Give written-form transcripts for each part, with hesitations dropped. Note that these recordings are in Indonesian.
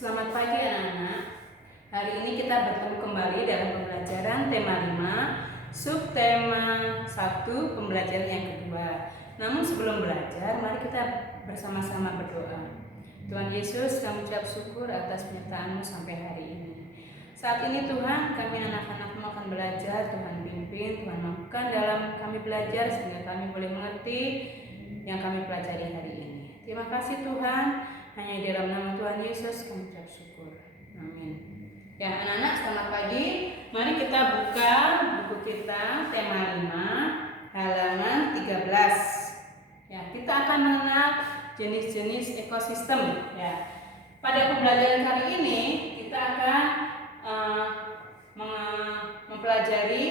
Selamat pagi anak-anak. Hari ini kita bertemu kembali dalam pembelajaran tema 5, subtema 1, pembelajaran yang kedua. Namun sebelum belajar, mari kita bersama-sama berdoa. Tuhan Yesus, kami ucap syukur atas penyertaan-Mu sampai hari ini. Saat ini Tuhan, kami anak-anak-Mu akan belajar, Tuhan pimpin, Tuhan mampukan dalam kami belajar sehingga kami boleh mengerti yang kami pelajari hari ini. Terima kasih Tuhan. Hanya di dalam nama Tuhan Yesus kami ucap syukur. Amin. Ya anak-anak, selamat pagi. Mari kita buka buku kita tema 5 halaman 13. Ya, kita akan mengenal jenis-jenis ekosistem. Ya, pada pembelajaran kali ini kita akan mempelajari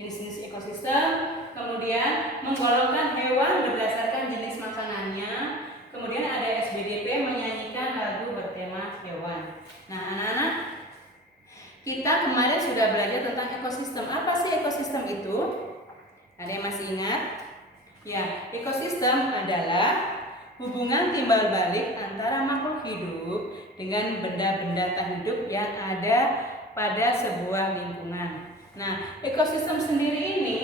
jenis-jenis ekosistem, kemudian menggolongkan hewan berdasarkan jenis makanannya. Kemudian ada SBDP menyanyikan lagu bertema hewan. Nah anak-anak, kita kemarin sudah belajar tentang ekosistem. Apa sih ekosistem itu? Ada yang masih ingat? Ya, ekosistem adalah hubungan timbal balik antara makhluk hidup dengan benda-benda tak hidup yang ada pada sebuah lingkungan. Nah, ekosistem sendiri ini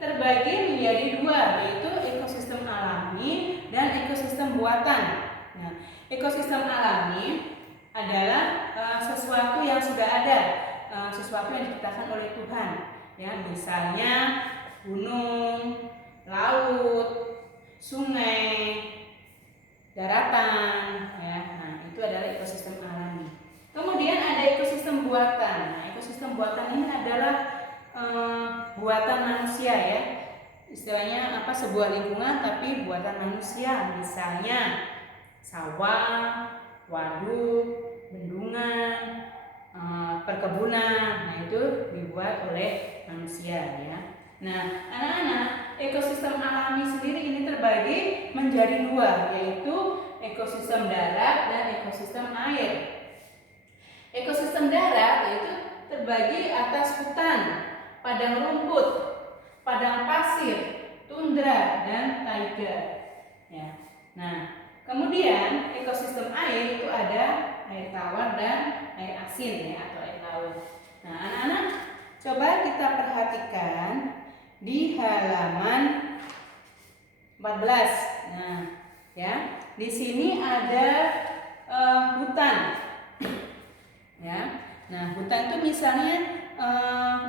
terbagi menjadi dua, yaitu ekosistem alami dan ekosistem buatan. Nah, ekosistem alami adalah sesuatu yang sudah ada, sesuatu yang diciptakan oleh Tuhan. Ya, misalnya gunung, laut, sungai, daratan. Ya, nah itu adalah ekosistem alami. Kemudian ada ekosistem buatan. Nah, ekosistem buatan ini adalah buatan manusia ya. Istilahnya sebuah lingkungan tapi buatan manusia, misalnya sawah, waduk, bendungan, perkebunan. Nah itu dibuat oleh manusia ya. Nah anak-anak, ekosistem alami sendiri ini terbagi menjadi dua, yaitu ekosistem darat dan ekosistem air. Ekosistem darat yaitu terbagi atas hutan, padang rumput, padang pasir, tundra, dan taiga. Ya. Nah, kemudian ekosistem air itu ada air tawar dan air asin ya, atau air laut. Nah, anak-anak, coba kita perhatikan di halaman 14. Nah, ya, di sini ada hutan. Ya. Nah, hutan itu misalnya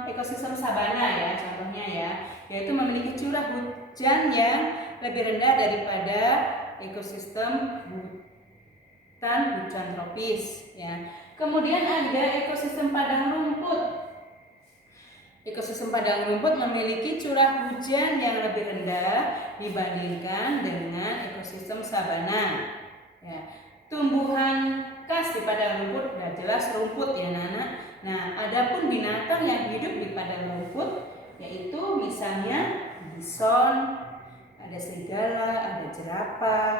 ekosistem sabana ya, contohnya ya, yaitu memiliki curah hujan yang lebih rendah daripada ekosistem hutan tropis ya. Kemudian ada ekosistem padang rumput. Ekosistem padang rumput memiliki curah hujan yang lebih rendah dibandingkan dengan ekosistem sabana ya. Tumbuhan khas di padang rumput sudah jelas rumput ya anak-anak. Nah, adapun binatang yang hidup di padang rumput yaitu misalnya bison, ada serigala, ada jerapah,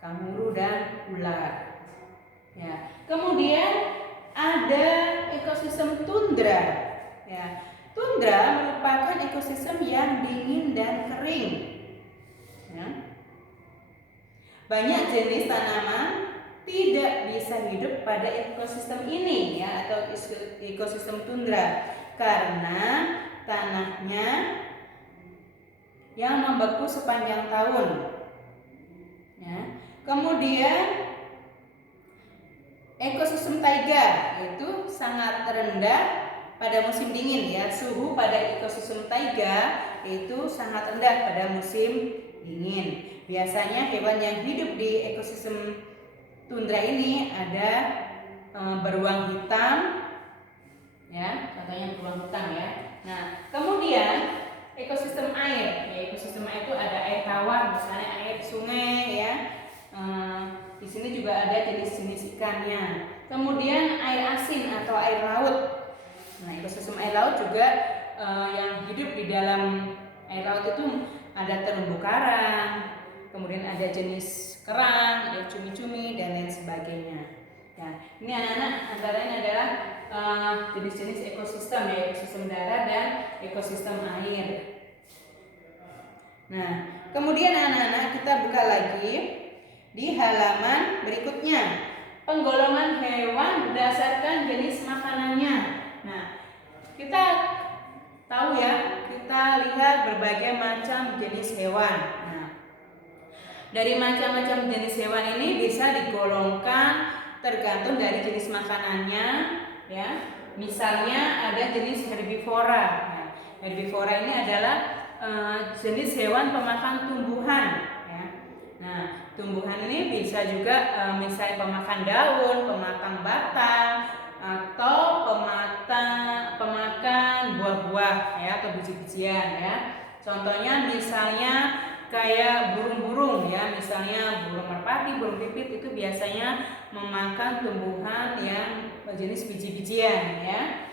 kanguru dan ular. Ya. Kemudian ada ekosistem tundra. Ya. Tundra merupakan ekosistem yang dingin dan kering. Ya. Banyak jenis tanaman tidak bisa hidup pada ekosistem ini ya, atau ekosistem tundra, karena tanahnya yang membeku sepanjang tahun ya. Kemudian ekosistem taiga itu sangat rendah pada musim dingin ya. Suhu pada ekosistem taiga itu sangat rendah pada musim dingin. Biasanya hewan yang hidup di ekosistem tundra ini ada beruang hitam ya, contohnya beruang hitam ya. Nah, kemudian ekosistem air. Ya, ekosistem air itu ada air tawar, misalnya air sungai ya. Di sini juga ada jenis-jenis ikannya. Kemudian air asin atau air laut. Nah, ekosistem air laut juga yang hidup di dalam air laut itu ada terumbu karang, kemudian ada jenis kerang, ada cumi-cumi dan lain sebagainya. Ya, ini anak-anak antara lain adalah jenis-jenis ekosistem ya, ekosistem darat dan ekosistem air. Nah, kemudian anak-anak kita buka lagi di halaman berikutnya. penggolongan hewan berdasarkan jenis makanannya. Nah, kita tahu ya, kita lihat berbagai macam jenis hewan. Nah, dari macam-macam jenis hewan ini bisa digolongkan tergantung dari jenis makanannya, ya. Misalnya ada jenis herbivora. Nah, herbivora ini adalah jenis hewan pemakan tumbuhan, ya. Nah, tumbuhan ini bisa juga misalnya pemakan daun, pemakan batang, atau pemakan buah-buah, ya, atau biji-bijian, ya. Contohnya misalnya kayak burung-burung, ya, misalnya burung merpati, burung pipit itu biasanya memakan tumbuhan yang jenis biji-bijian, ya.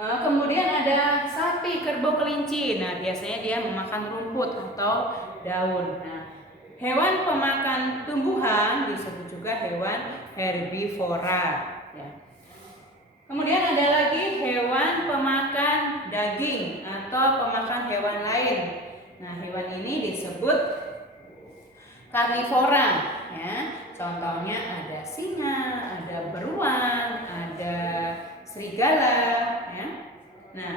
Kemudian ada sapi, kerbau, kelinci. Nah, biasanya dia memakan rumput atau daun. Nah, hewan pemakan tumbuhan disebut juga hewan herbivora, ya. Kemudian ada lagi hewan pemakan daging atau pemakan hewan lain. Nah, hewan ini disebut karnivora, ya. Contohnya ada singa, ada beruang, ada serigala, ya. Nah,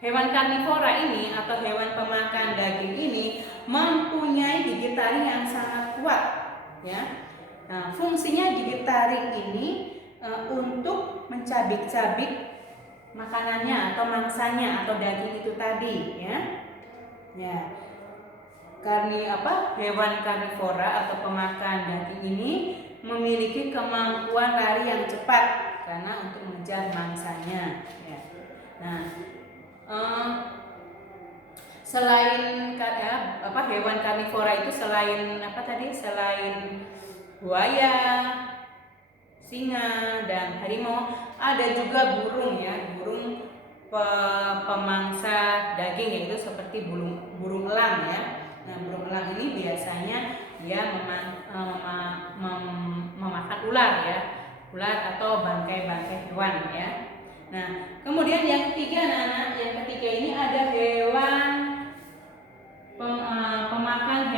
hewan karnivora ini atau hewan pemakan daging ini mempunyai gigi taring yang sangat kuat, ya. Nah, fungsinya gigi taring ini untuk mencabik-cabik makanannya atau mangsanya atau daging itu tadi, ya. Ya. Hewan karnivora atau pemakan daging ini memiliki kemampuan lari yang cepat karena untuk mengejar mangsanya, ya. Nah, selain hewan karnivora itu selain selain buaya, singa, dan harimau, ada juga burung, ya, burung pemangsa daging, yaitu seperti burung elang, ya. Nah, burung elang ini biasanya dia memakan ular, ya, ular atau bangkai-bangkai hewan, ya. Nah, kemudian yang ketiga, anak-anak, yang ketiga ini ada hewan pemakan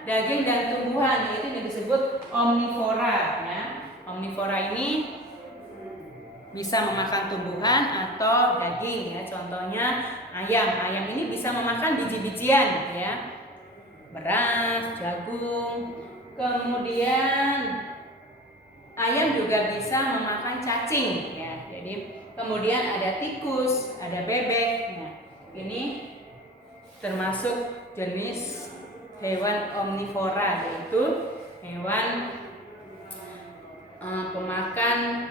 daging dan tumbuhan, yaitu yang disebut omnivora, ya. Omnivora ini bisa memakan tumbuhan atau daging, ya. Contohnya ayam. Ayam ini bisa memakan biji-bijian, ya. Beras, jagung. Kemudian ayam juga bisa memakan cacing, ya. Jadi kemudian ada tikus, ada bebek. Nah, ini termasuk jenis hewan omnivora, yaitu hewan pemakan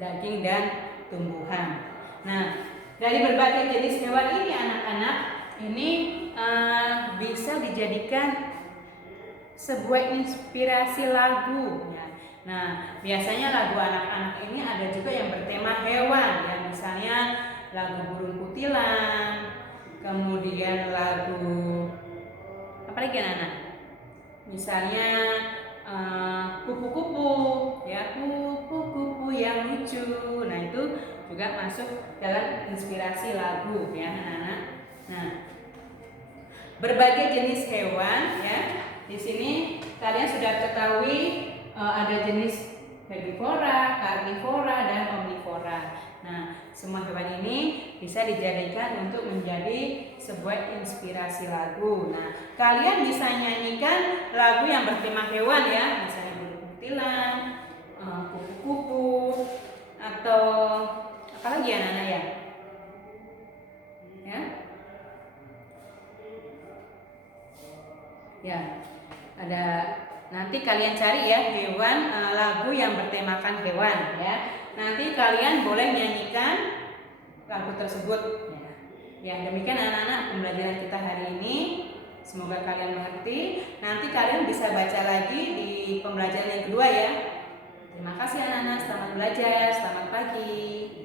daging dan tumbuhan. Nah, dari berbagai jenis hewan ini, anak-anak, ini bisa dijadikan sebuah inspirasi lagu, ya. Nah, biasanya lagu anak-anak ini ada juga yang bertema hewan, ya. Misalnya lagu burung kutilang, kemudian lagu apa lagi, anak-anak? Misalnya kupu-kupu, ya, kupu-kupu yang lucu. Nah, itu juga masuk dalam inspirasi lagu, ya, anak-anak. Nah, berbagai jenis hewan, ya. Di sini kalian sudah ketahui ada jenis herbivora, karnivora, dan omnivora. Nah, semua hewan ini bisa dijadikan untuk menjadi sebuah inspirasi lagu. Nah, kalian bisa nyanyikan lagu yang bertema hewan, ya, misalnya burung kutilang, kupu-kupu, atau apa lagi, anak-anak, ya? Ya. Ya. Ada, nanti kalian cari, ya, hewan lagu yang bertemakan hewan, ya. Nanti kalian boleh nyanyikan lagu tersebut, ya. Ya, demikian anak-anak pembelajaran kita hari ini. Semoga kalian mengerti. Nanti kalian bisa baca lagi di pembelajaran yang kedua, ya. Terima kasih anak-anak, selamat belajar, selamat pagi.